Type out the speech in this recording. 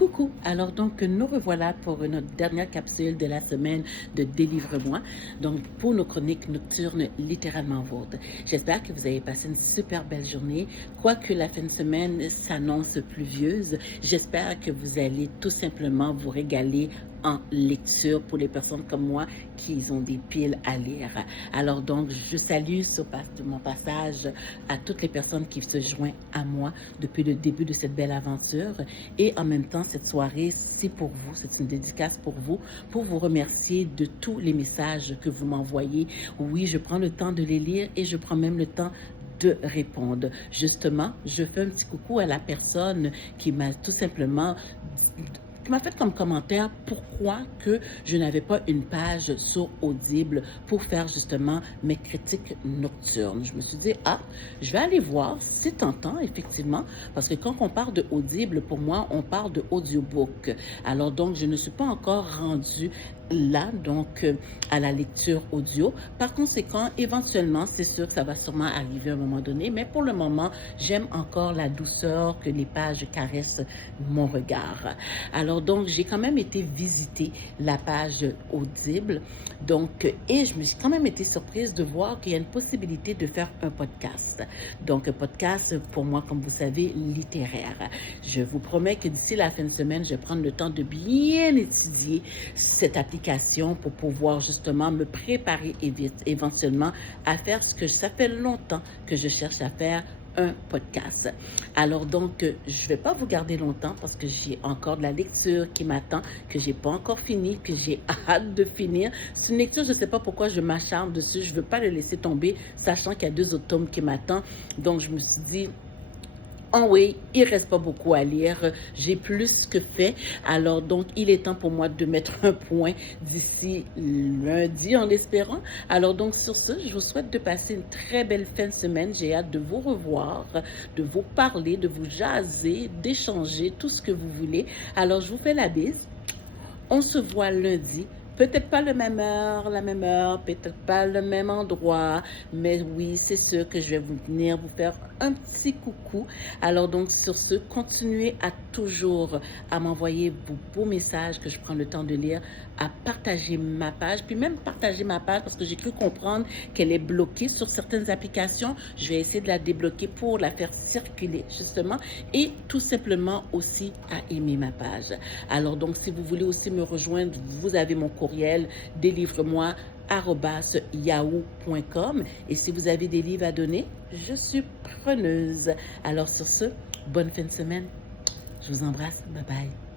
Coucou, alors donc nous revoilà pour notre dernière capsule de la semaine de Délivre-moi, donc pour nos chroniques nocturnes littéralement vôtres. J'espère que vous avez passé une super belle journée, quoique la fin de semaine s'annonce pluvieuse. J'espère que vous allez tout simplement vous régaler en lecture pour les personnes comme moi qui ont des piles à lire. Alors donc, je salue de mon passage à toutes les personnes qui se joignent à moi depuis le début de cette belle aventure. Et en même temps, cette soirée, c'est pour vous, c'est une dédicace pour vous remercier de tous les messages que vous m'envoyez. Oui, je prends le temps de les lire et je prends même le temps de répondre. Justement, je fais un petit coucou à la personne qui m'a tout simplement m'a fait comme commentaire pourquoi que je n'avais pas une page sur Audible pour faire justement mes critiques nocturnes. Je me suis dit, je vais aller voir, c'est tentant effectivement, parce que quand on parle de Audible, pour moi, on parle de audiobook. Alors donc, je ne suis pas encore rendue là, donc à la lecture audio. Par conséquent, éventuellement, c'est sûr que ça va sûrement arriver à un moment donné, mais pour le moment, j'aime encore la douceur que les pages caressent mon regard. Alors donc, j'ai quand même été visiter la page Audible, donc, et je me suis quand même été surprise de voir qu'il y a une possibilité de faire un podcast. Donc, un podcast, pour moi, comme vous savez, littéraire. Je vous promets que d'ici la fin de semaine, je vais prendre le temps de bien étudier cette application pour pouvoir justement me préparer éventuellement à faire ce que ça fait longtemps que je cherche à faire, un podcast. Alors donc, je ne vais pas vous garder longtemps parce que j'ai encore de la lecture qui m'attend, que j'ai pas encore fini, que j'ai hâte de finir. C'est une lecture, je ne sais pas pourquoi je m'acharne dessus, je ne veux pas le laisser tomber, sachant qu'il y a 2 autres tomes qui m'attendent. Donc, je me suis dit, oh oui, il reste pas beaucoup à lire. J'ai plus que fait. Alors donc, il est temps pour moi de mettre un point d'ici lundi en l'espérant. Alors donc, sur ce, je vous souhaite de passer une très belle fin de semaine. J'ai hâte de vous revoir, de vous parler, de vous jaser, d'échanger, tout ce que vous voulez. Alors, je vous fais la bise. On se voit lundi. Peut-être pas la même heure, peut-être pas le même endroit, mais oui, c'est sûr que je vais venir vous faire un petit coucou. Alors donc, sur ce, continuez à toujours à m'envoyer vos beaux messages que je prends le temps de lire, à partager ma page, puis même partager ma page parce que j'ai cru comprendre qu'elle est bloquée sur certaines applications. Je vais essayer de la débloquer pour la faire circuler, justement, et tout simplement aussi à aimer ma page. Alors donc, si vous voulez aussi me rejoindre, vous avez mon courriel, délivre-moi @yahoo.com. Et si vous avez des livres à donner, je suis preneuse. Alors sur ce, bonne fin de semaine. Je vous embrasse. Bye bye.